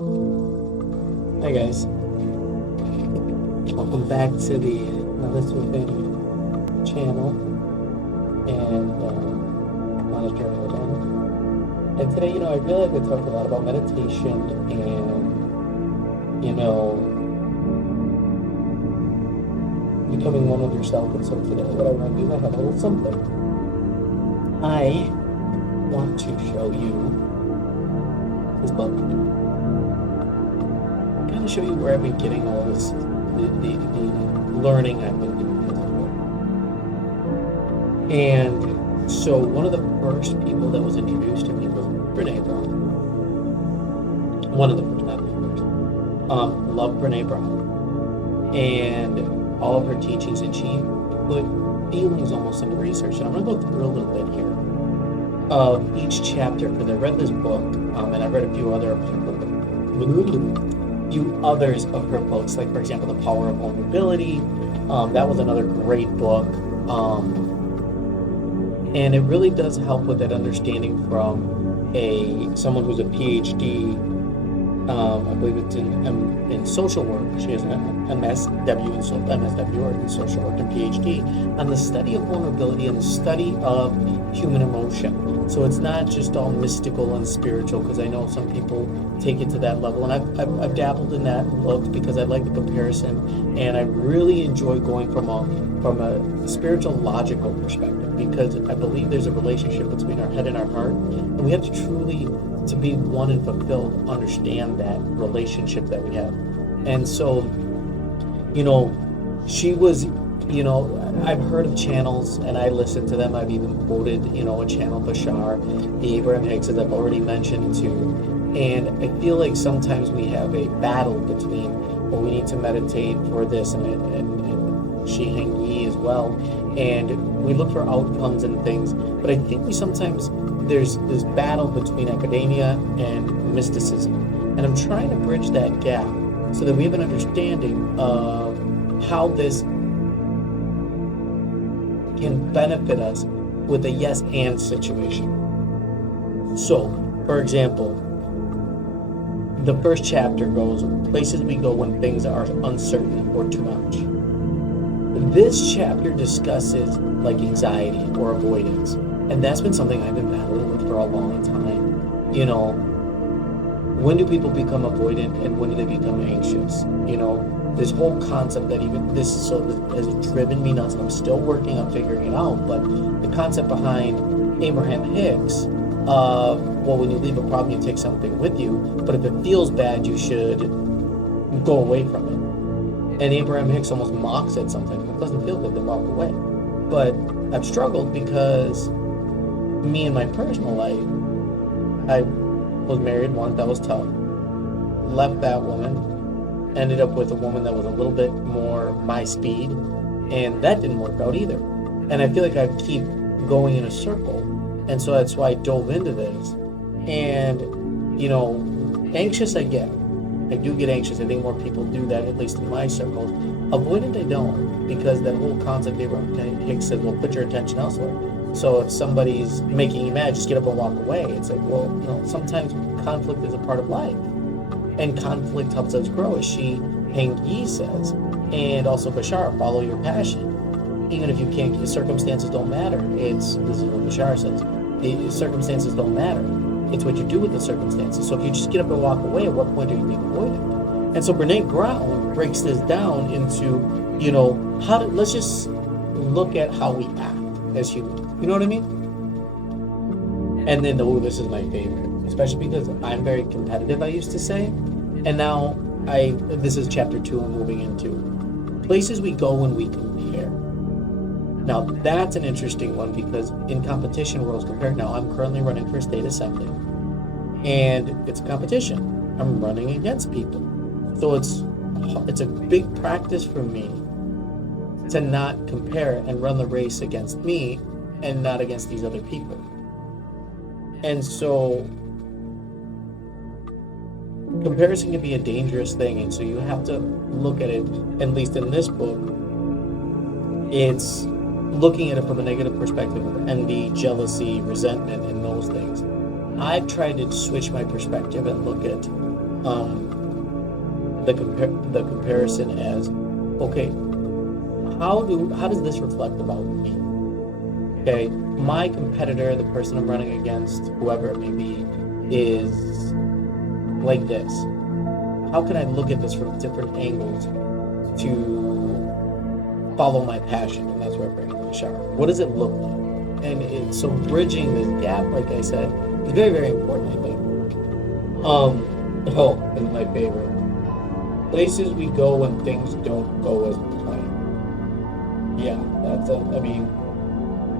Hi guys, welcome back to the Novice Within channel and on a journey within. And today, I really like to talk a lot about meditation and, becoming one with yourself. And so today, what I want to do, I have a little something. I want to show you this book. Kind of show you where I've been getting all this, the learning I've been doing as a book. And so one of the first people that was introduced to me was Brene Brown. One of the first, not the first. Love Brene Brown and all of her teachings, and she put feelings almost into research. And I'm going to go through a little bit here of each chapter, because I read this book, and I read a few others of her books, like for example, The Power of Vulnerability. That was another great book, and it really does help with that understanding from someone who's a PhD. I believe it's in social work. She has an MSW in social work and PhD on the study of vulnerability and the study of human emotion. So it's not just all mystical and spiritual, because I know some people take it to that level, and I've dabbled in that book because I like the comparison, and I really enjoy going from a spiritual logical perspective, because I believe there's a relationship between our head and our heart, and we have to truly, to be one and fulfilled, understand that relationship that we have. And so, she was, I've heard of channels and I listen to them. I've even quoted, a channel, Bashar, the Abraham Hicks, as I've already mentioned too. And I feel like sometimes we have a battle between, well, we need to meditate for this, and Shi Heng Yi as well. And we look for outcomes and things. But I think there's this battle between academia and mysticism. And I'm trying to bridge that gap so that we have an understanding of how this can benefit us with a yes and situation. So, for example, the first chapter goes, places we go when things are uncertain or too much. This chapter discusses like anxiety or avoidance. And that's been something I've been battling with for a long time. When do people become avoidant and when do they become anxious? This whole concept that has driven me nuts, and I'm still working on figuring it out, but the concept behind Abraham Hicks of, well, when you leave a problem, you take something with you, but if it feels bad, you should go away from it. And Abraham Hicks almost mocks at something. If it doesn't feel good, then walk away. But I've struggled because me in my personal life, I was married once, that was tough. Left that woman, ended up with a woman that was a little bit more my speed, and that didn't work out either. And I feel like I keep going in a circle, and so that's why I dove into this. And, anxious I get. I do get anxious. I think more people do that, at least in my circles. Avoidant I don't, because that whole concept Abraham Hicks said, well, put your attention elsewhere. So if somebody's making you mad, just get up and walk away. It's like, well, sometimes conflict is a part of life. And conflict helps us grow, as Shi Heng Yi says. And also Bashar, follow your passion. Even if you can't, the circumstances don't matter. This is what Bashar says. The circumstances don't matter. It's what you do with the circumstances. So if you just get up and walk away, at what point are you being avoidant? And so Brene Brown breaks this down into, let's just look at how we act as humans. You know what I mean? And then, this is my favorite, especially because I'm very competitive, I used to say. And now this is chapter 2 I'm moving into. Places we go when we compare. Now, that's an interesting one, because in competition, we're always compared. Now, I'm currently running for state assembly, and it's a competition. I'm running against people. So it's a big practice for me to not compare and run the race against me and not against these other people. And so comparison can be a dangerous thing, and so you have to look at it, at least in this book, it's looking at it from a negative perspective of envy, jealousy, resentment, and those things. I've tried to switch my perspective and look at the comparison as, okay, how does this reflect about me? Okay, my competitor, the person I'm running against, whoever it may be, is like this. How can I look at this from different angles to follow my passion? And that's where I bring in the shower. What does it look like? And so bridging this gap, like I said, is very, very important, I think. And my favorite. Places we go when things don't go as planned. Yeah,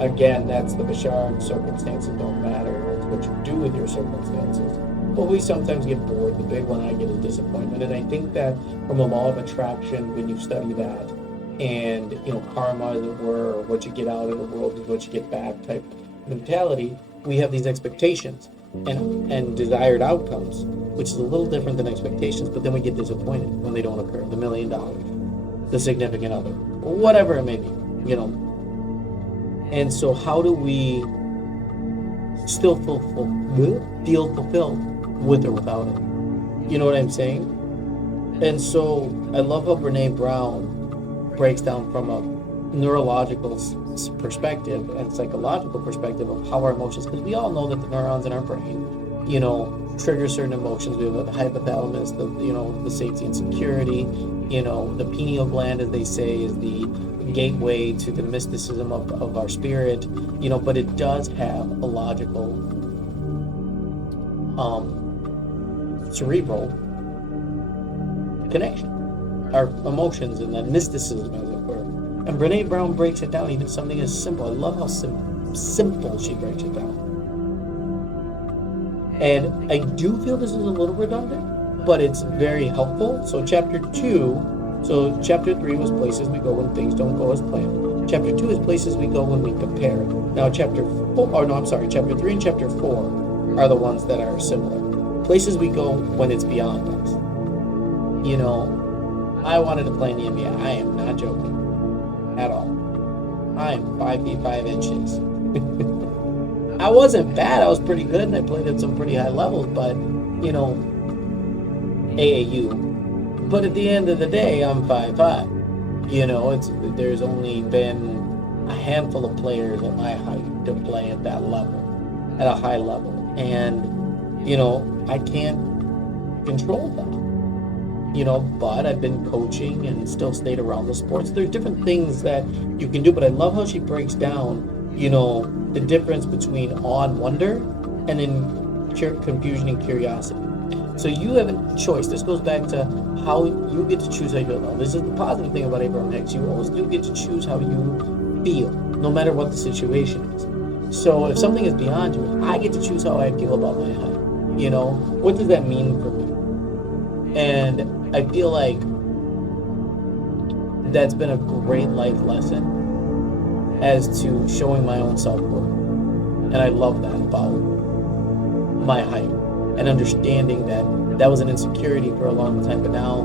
again, that's the Bashar. Circumstances don't matter. It's what you do with your circumstances. But we sometimes get bored. The big one I get is disappointment. And I think that from a law of attraction, when you study that, and karma, as it were, or what you get out of the world is what you get back type mentality, we have these expectations and desired outcomes, which is a little different than expectations, but then we get disappointed when they don't occur. The $1 million, the significant other, whatever it may be, And so how do we still feel fulfilled with or without it? You know what I'm saying? And so I love how Brené Brown breaks down from a neurological perspective and psychological perspective of how our emotions, because we all know that the neurons in our brain, trigger certain emotions. We have the hypothalamus, the safety and security, the pineal gland, as they say, is the gateway to the mysticism of our spirit, but it does have a logical, cerebral connection, our emotions and that mysticism, as it were. And Brené Brown breaks it down, even something as simple. I love how simple she breaks it down. And I do feel this is a little redundant, but it's very helpful. So chapter 3 was places we go when things don't go as planned. Chapter 2 is places we go when we compare. Now chapter 3 and chapter 4 are the ones that are similar. Places we go when it's beyond us. I wanted to play in the NBA. I am not joking at all. I am 5 feet 5 inches. I wasn't bad. I was pretty good, and I played at some pretty high levels, but, AAU. But at the end of the day, I'm 5'5". There's only been a handful of players at my height to play at that level, at a high level. And, I can't control that. But I've been coaching and still stayed around the sports. There's different things that you can do, but I love how she breaks down, the difference between awe and wonder and then confusion and curiosity. So you have a choice. This goes back to how you get to choose how you feel. This is the positive thing about Abraham Hicks. You always do get to choose how you feel, no matter what the situation is. So if something is beyond you, I get to choose how I feel about my height. What does that mean for me? And I feel like that's been a great life lesson as to showing my own self-worth. And I love that about my height and understanding that was an insecurity for a long time, but now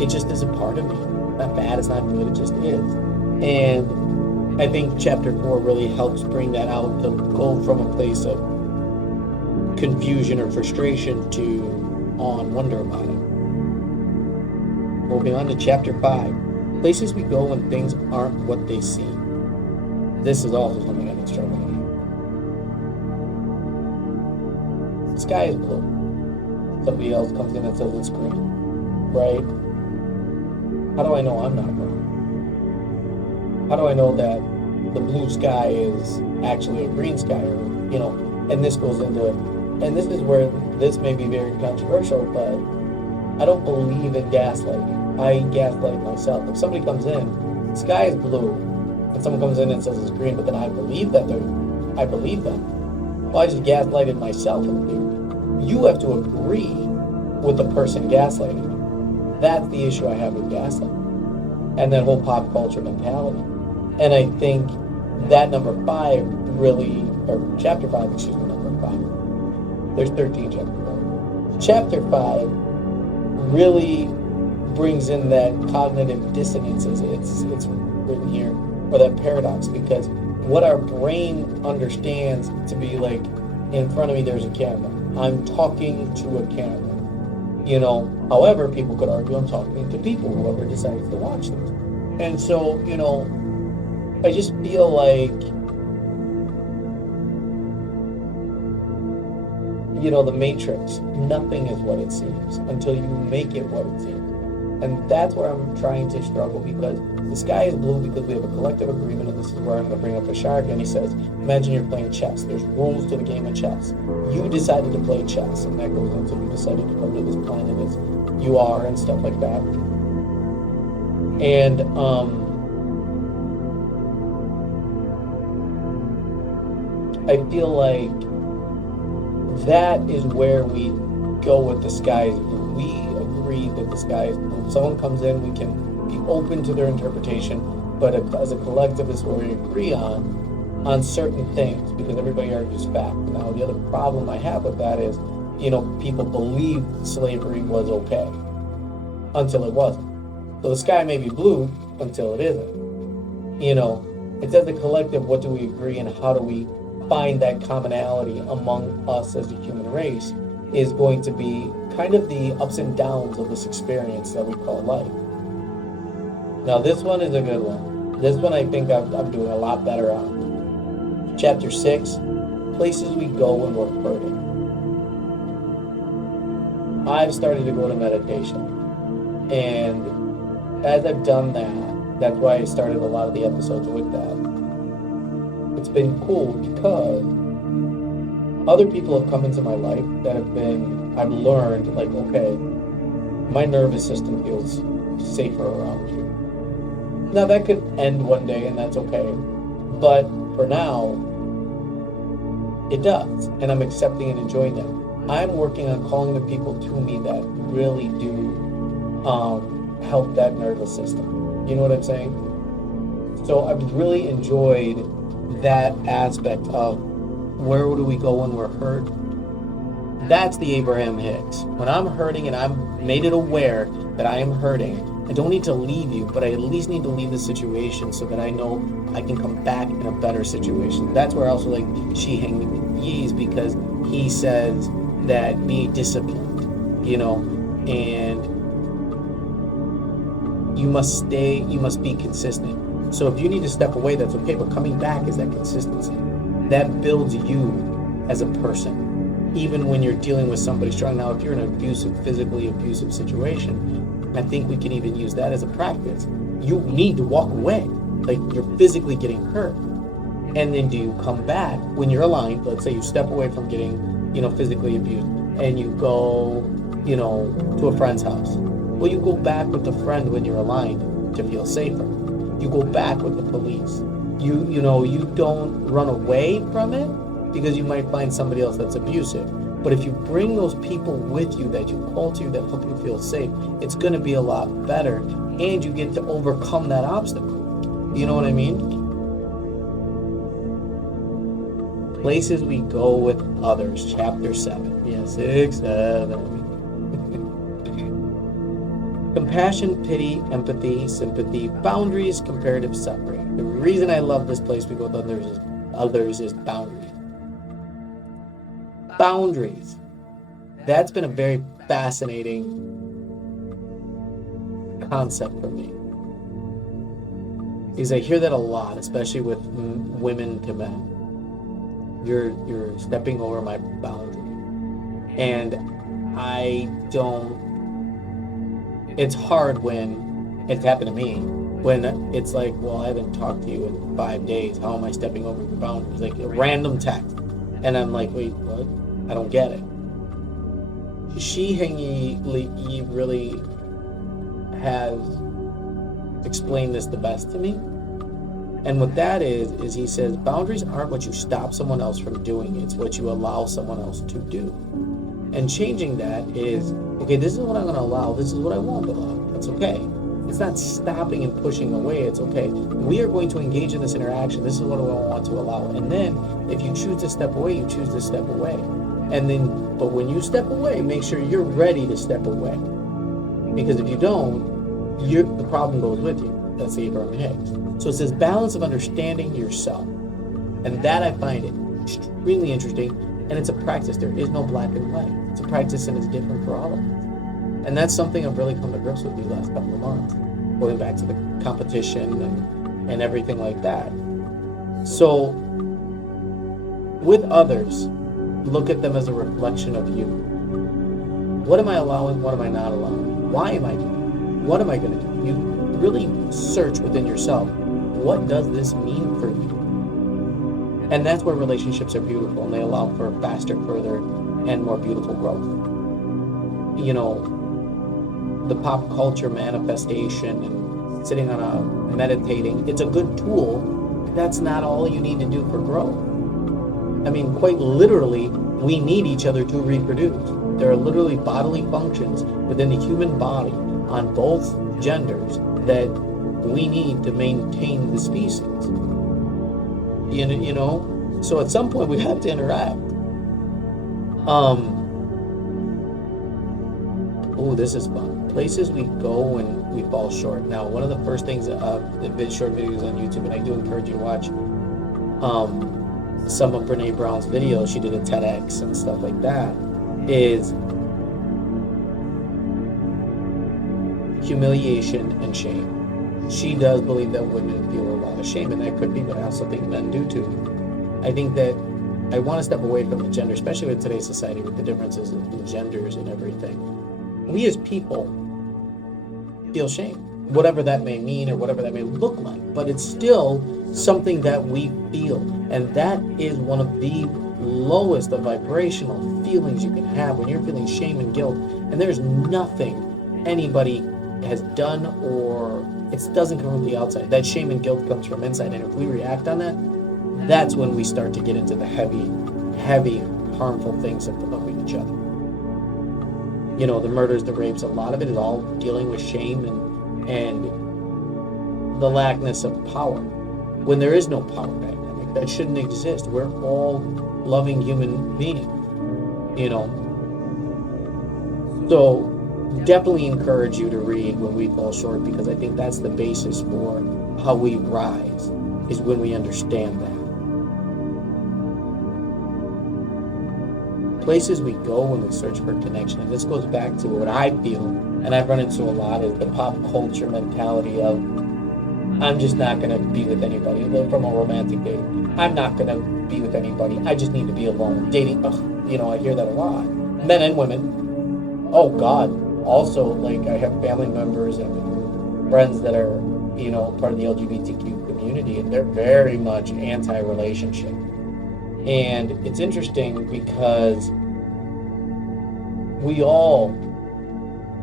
it just is a part of me. It's not bad, it's not good, it just is. And I think chapter 4 really helps bring that out, to go from a place of confusion or frustration to awe and wonder about it. Moving on to chapter 5, places we go when things aren't what they seem. This is also something I've been struggling with. The sky is blue. Somebody else comes in and says it's green, right? How do I know I'm not wrong? How do I know that the blue sky is actually a green sky? And this goes into, and this is where this may be very controversial, but I don't believe in gaslighting. I gaslight myself. If somebody comes in, the sky is blue, and someone comes in and says it's green, but then I believe them. Well, I just gaslighted myself in theory. You have to agree with the person gaslighting. That's the issue I have with gaslighting and that whole pop culture mentality. And I think that number 5 really, or chapter 5, excuse me, number 5. There's 13 chapters. Chapter 5 really brings in that cognitive dissonance, as it's written here, or that paradox, because what our brain understands to be like, in front of me there's a camera. I'm talking to a camera. However, people could argue I'm talking to people, whoever decides to watch this. And so, I just feel like, the Matrix, nothing is what it seems until you make it what it seems. And that's where I'm trying to struggle, because the sky is blue because we have a collective agreement, and this is where I'm going to bring up Bashar again. He says, imagine you're playing chess. There's rules to the game of chess. You decided to play chess, and that goes into you decided to come to this planet as you are and stuff like that. And I feel like that is where we go with the skies. We agree that the skies, when someone comes in, we can be open to their interpretation, but as a collective is where we agree on certain things, because everybody argues fact. Now, the other problem I have with that is, people believe slavery was okay until it wasn't. So the sky may be blue until it isn't. It's as a collective, what do we agree, and how do we find that commonality among us as a human race is going to be kind of the ups and downs of this experience that we call life. Now, this one is a good one. This one I think I'm doing a lot better on. Chapter 6, places we go when we're hurting. I've started to go to meditation. And as I've done that, that's why I started a lot of the episodes with that. It's been cool because other people have come into my life that I've learned, like, okay, my nervous system feels safer around you. Now, that could end one day, and that's okay. But for now, it does. And I'm accepting and enjoying them. I'm working on calling the people to me that really do help that nervous system. You know what I'm saying? So I've really enjoyed that aspect of where do we go when we're hurt. That's the Abraham Hicks. When I'm hurting and I'm made it aware that I am hurting, I don't need to leave you, but I at least need to leave the situation so that I know I can come back in a better situation. That's where I also like Shi Heng Yi's, because he says that be disciplined, and you must be consistent. So if you need to step away, that's okay, but coming back is that consistency. That builds you as a person, even when you're dealing with somebody strong. Now, if you're in an physically abusive situation, I think we can even use that as a practice. You need to walk away, like you're physically getting hurt. And then do you come back when you're aligned? Let's say you step away from getting, physically abused, and you go, to a friend's house. Well, you go back with the friend when you're aligned to feel safer. You go back with the police. You don't run away from it because you might find somebody else that's abusive. But if you bring those people with you that you call to you that help you feel safe, it's going to be a lot better, and you get to overcome that obstacle. You know what I mean? Places we go with others, chapter 7. Yeah, 6, 7. Compassion, pity, empathy, sympathy, boundaries, comparative suffering. The reason I love this place we go with others is boundaries. Boundaries. That's been a very fascinating concept for me. Because I hear that a lot, especially with women to men. You're stepping over my boundary. And it's hard when it's happened to me, when it's like, well, I haven't talked to you in 5 days. How am I stepping over your boundaries? Like a random text. And I'm like, wait, what? I don't get it. Shi Heng Yi really has explained this the best to me. And what that is he says boundaries aren't what you stop someone else from doing, it's what you allow someone else to do. And changing that is, okay, this is what I'm going to allow, this is what I won't allow. That's okay. It's not stopping and pushing away, it's okay. We are going to engage in this interaction, this is what I want to allow. And then, if you choose to step away, you choose to step away. And then, but when you step away, make sure you're ready to step away. Because if you don't, the problem goes with you. That's the Abraham Hicks. So it's this balance of understanding yourself. And that I find it extremely interesting. And it's a practice. There is no black and white. It's a practice, and it's different for all of us. And that's something I've really come to grips with these last couple of months, going back to the competition and everything like that. So with others, look at them as a reflection of you. What am I allowing? What am I not allowing? Why am I doing it? What am I going to do? You really search within yourself. What does this mean for you? And that's where relationships are beautiful, and they allow for faster, further, and more beautiful growth. You know, the pop culture manifestation and sitting on a meditating, it's a good tool. That's not all you need to do for growth. I mean, quite literally, we need each other to reproduce. There are literally bodily functions within the human body on both genders that we need to maintain the species. You know? So at some point we have to interact. Oh, this is fun. Places we go when we fall short. Now, one of the first things, the short videos on YouTube, and I do encourage you to watch some of Brene Brown's videos. She did a TEDx and stuff like that, is humiliation and shame. She does believe that women feel a lot of shame, and that could be what I also think men do too. I think that I want to step away from the gender, especially with today's society, with the differences in genders and everything. We as people feel shame, whatever that may mean or whatever that may look like, but it's still something that we feel, and that is one of the lowest of vibrational feelings you can have when you're feeling shame and guilt, and there's nothing anybody has done, or it doesn't come from the outside. That shame and guilt comes from inside, and if we react on that, that's when we start to get into the heavy, harmful things of each other. You know, the murders, the rapes, a lot of it is all dealing with shame and the lackness of power. When there is no power dynamic, that shouldn't exist. We're all loving human beings, you know. So definitely encourage you to read When We Fall Short, because I think that's the basis for how we rise, is when we understand that. Places we go when we search for connection, and this goes back to what I feel, and I've run into a lot, is the pop culture mentality of, I'm just not going to be with anybody. From a romantic date, I'm not going to be with anybody. I just need to be alone. Dating, you know, I hear that a lot. Men and women. Oh God. Also, like, I have family members and friends that are, you know, part of the LGBTQ community, and they're very much anti-relationship. And it's interesting because we all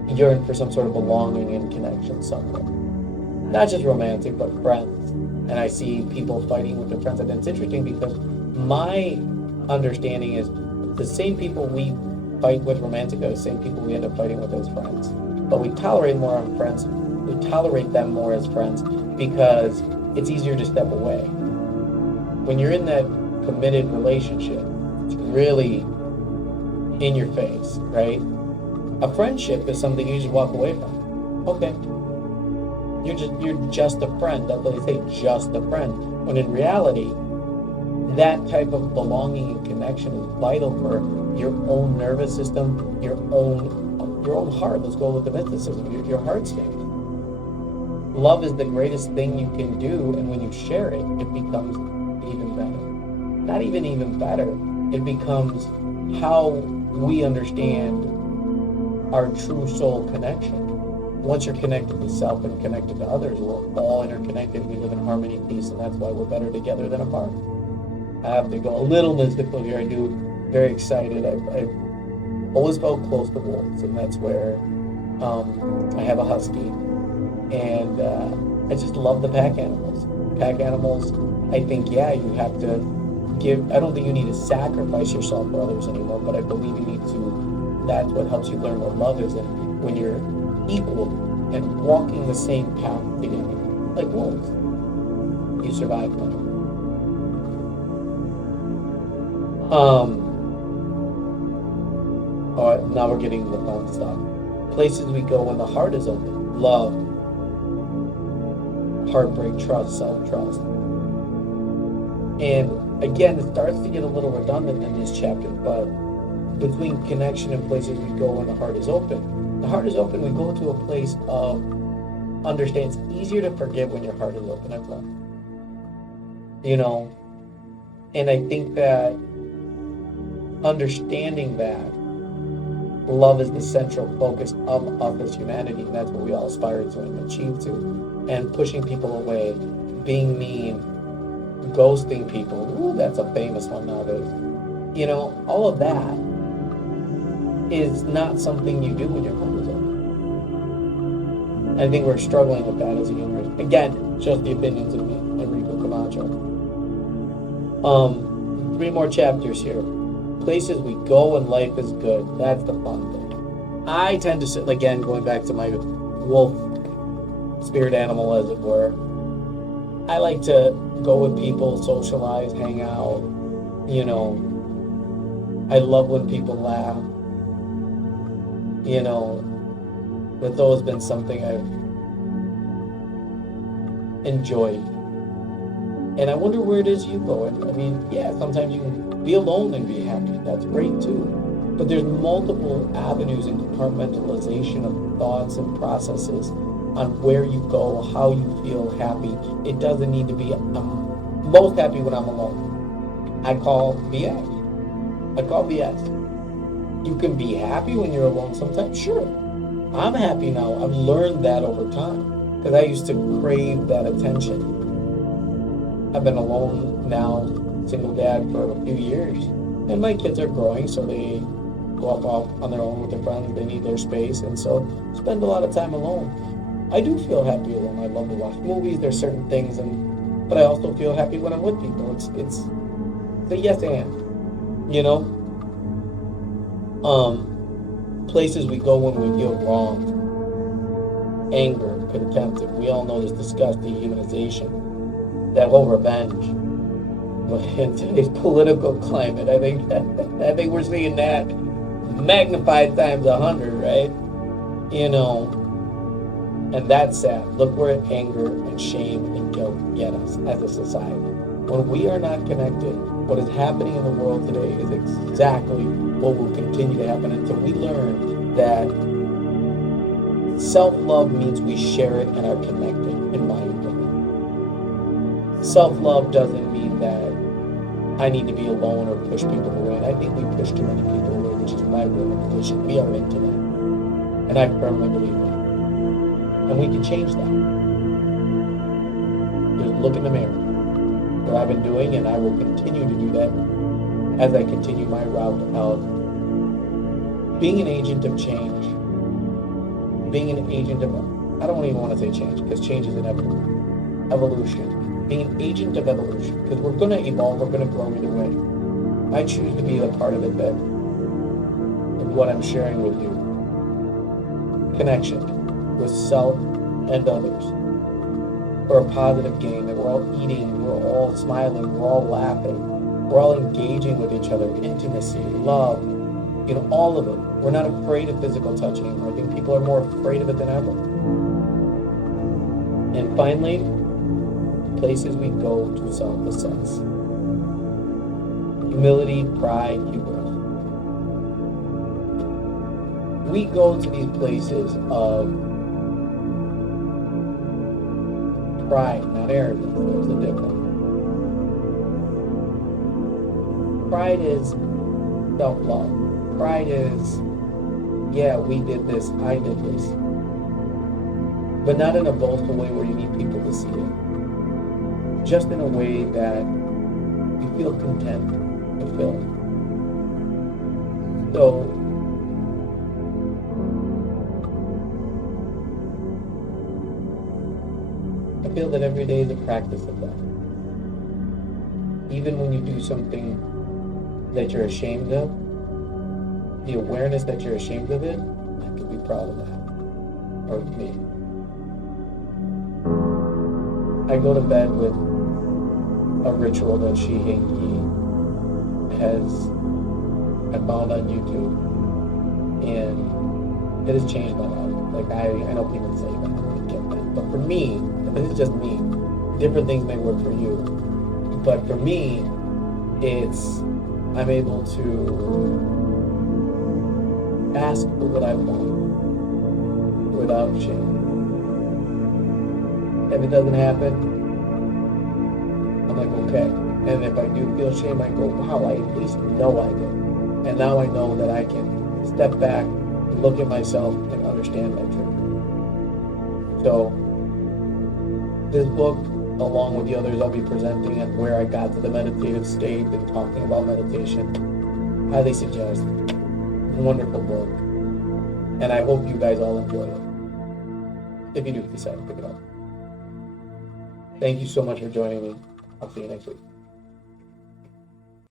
yearn for some sort of belonging and connection somewhere. Not just romantic, but friends. And I see people fighting with their friends, and it's interesting because my understanding is the same people we fight with romantic are the same people we end up fighting with as friends. But we tolerate more on friends. We tolerate them more as friends because it's easier to step away. When you're in that committed relationship, it's really in your face, right? A friendship is something you just walk away from. Okay. You're just a friend. That's what they say, just a friend. When in reality, that type of belonging and connection is vital for your own nervous system, your own heart. Let's go with the mysticism, your heart space. Love is the greatest thing you can do, and when you share it, it becomes even better. Not even better, it becomes how we understand our true soul connection. Once you're connected to self and connected to others, we're all interconnected. We live in harmony and peace, and that's why we're better together than apart. I have to go a little mystical here. I do. Very excited. I've always felt close to wolves, and that's where I have a husky, and I just love the pack animals. Pack animals, I think, yeah, you have to give. I don't think you need to sacrifice yourself for others anymore, but I believe you need to. That's what helps you learn what love is, and when you're equal and walking the same path together, like wolves, you survive better. All right, now we're getting to the fun stuff. Places we go when the heart is open. Love, heartbreak, trust, self-trust. And again, it starts to get a little redundant in this chapter, but between connection and places we go when the heart is open, the heart is open, we go to a place of understand. It's easier to forgive when your heart is open, I've learned. And I think that understanding that love is the central focus of us as humanity, and that's what we all aspire to and achieve to. And pushing people away, being mean, ghosting people. Ooh, that's a famous one nowadays. All of that is not something you do when your heart is open. I think we're struggling with that as a human race. Again, just the opinions of me, Enrico Camacho. 3 more chapters here. Places we go when life is good. That's the fun thing. I tend to sit, again, going back to my wolf spirit animal, as it were. I like to go with people, socialize, hang out. I love when people laugh. That's always been something I've enjoyed. And I wonder where it is you go. Sometimes you can be alone and be happy. That's great too. But there's multiple avenues and compartmentalization of thoughts and processes on where you go, how you feel happy. It doesn't need to be, I'm most happy when I'm alone. I call BS. You can be happy when you're alone sometimes, sure. I'm happy now. I've learned that over time because I used to crave that attention. I've been alone now, single dad for a few years, and my kids are growing, so they go off on their own with their friends. They need their space, and so spend a lot of time alone. I do feel happy alone. I love to watch movies. There's certain things, but I also feel happy when I'm with people. It's a yes and, places we go when we feel wronged, anger, contempt. We all know this disgust, dehumanization, that whole revenge. But in today's political climate, I think we're seeing that magnified times 100, right? And that's sad. Look where anger and shame and guilt get us as a society. When we are not connected, what is happening in the world today is exactly what will continue to happen until we learn that self-love means we share it and are connected, in my opinion. Self-love doesn't mean that I need to be alone or push people away. And I think we push too many people away, which is why we're in the position we are in today. And I firmly believe that. And we can change that. Just look in the mirror. What I've been doing, and I will continue to do that as I continue my route of being an agent of change. Being an agent of, I don't even want to say change, because change is inevitable. Evolution. Being an agent of evolution, because we're going to evolve, we're going to grow either way. I choose to be a part of it, that of what I'm sharing with you. Connection with self and others for a positive gain, that we're all eating, we're all smiling, we're all laughing, we're all engaging with each other, intimacy, love, all of it. We're not afraid of physical touch anymore. I think people are more afraid of it than ever. And finally, places we go to self-assess. Humility, pride, hubris. We go to these places of pride, not arrogance. There's a difference. Pride is self-love. Pride is, yeah, we did this, I did this. But not in a boastful way where you need people to see it. Just in a way that you feel content, fulfilled. So, I feel that every day is a practice of that. Even when you do something that you're ashamed of, the awareness that you're ashamed of it, I can be proud of that. Or me. I go to bed with a ritual that Shi Heng Yi I found on YouTube, and it has changed my life. Like I know people say that, I get that. But for me, this is just me. Different things may work for you. But for me, I'm able to ask for what I want without shame. If it doesn't happen, I'm like, okay. And if I do feel shame, I go, wow, I at least know I did. And now I know that I can step back, look at myself, and understand my truth. So, this book, along with the others I'll be presenting and where I got to the meditative state and talking about meditation, highly suggest. Wonderful book. And I hope you guys all enjoy it. If you do decide to pick it up. Thank you so much for joining me. I'll see you next week.